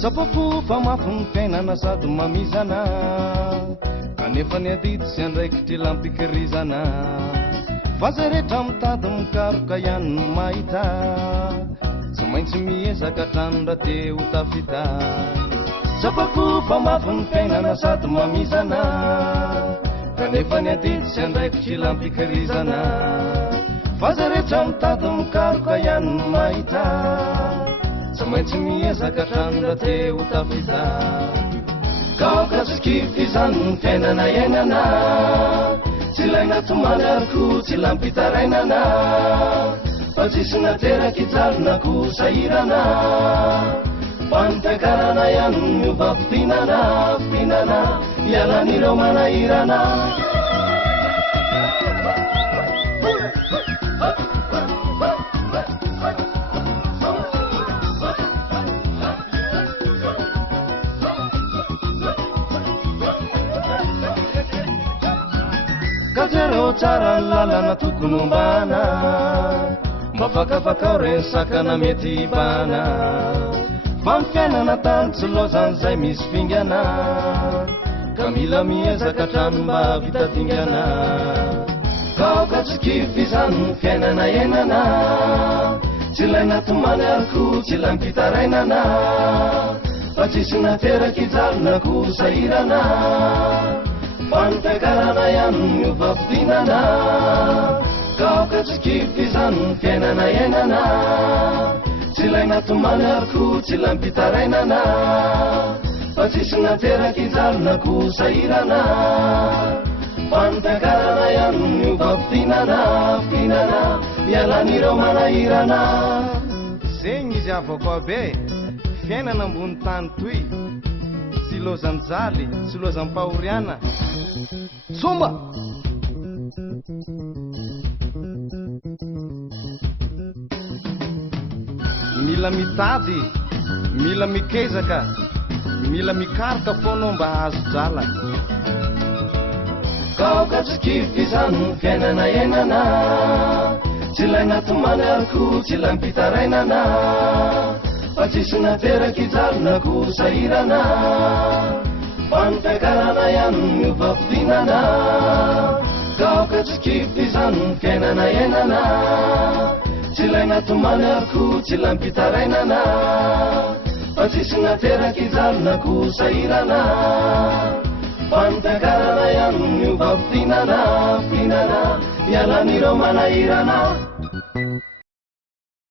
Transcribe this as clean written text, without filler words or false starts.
Sapafu famafun penana sady mamizana kanefa ny adity sy andraikitry lampikarizana vaza rehetra mitady mikaroka ihany no mahita tsy maintsy miezaka hatrano raha te ho tafita sapafu famafun penana sady mamizana kanefa ny adity sy andraikitry lampikarizana vaza rehetra mitady mikaroka ihany no mahita tsy maintsy miezaka hatrano raha te ho tafita kaoka tsy kify izany ny fiainana iainana tsy ilaina tomany ariko tsy lampitarainana fa tsisy nateraky jalonako sahirana fa ny fiakarana ihany miova fitinana ialan'ireo manahirana kajereo tsara ny lalana tokony ombana mba fakafakao reny sakana mety hibana fa ny fiainana tany tsy lozan'izay misy fingana ka mila miezaka hatrano mba vitadingana kaoka tsy kify izany ny fiainana iainana tsy ilaina tomany ariko tsy lampitarainana fa tsisy nateraky jalonako sahirana fa ny fiakarana ihany miova fitinana kaoka tsy kify izany ny fiainana iainana tsy ilaina tomany ariko tsy lampitarainana fa tsisy nateraky jalonako sahirana fa ny fiakarana ihany miova fitinana ialan'ireo manahirana zegny izy avako abe fiainana ambony tany toy tsy lozanjaly tsy lozam-pahoriana somba mila mitady mila mikezaka mila mikaroka foanao mba hahazo jala kaoka tsy kify izany ny fiainana iainana tsy ilaina tomany ariko tsy lampitarainana fa tsisy nateraky jalonako sahirana fa ny fiakarana ihany miova fitinana kaoka tsy kify izany ny fiainana iainana tsy ilaina tomany ariko tsy lampitarainana fa tsisy nateraky jalonako sahirana fa ny fiakarana ihany miova fitinana ialan'ireo manahirana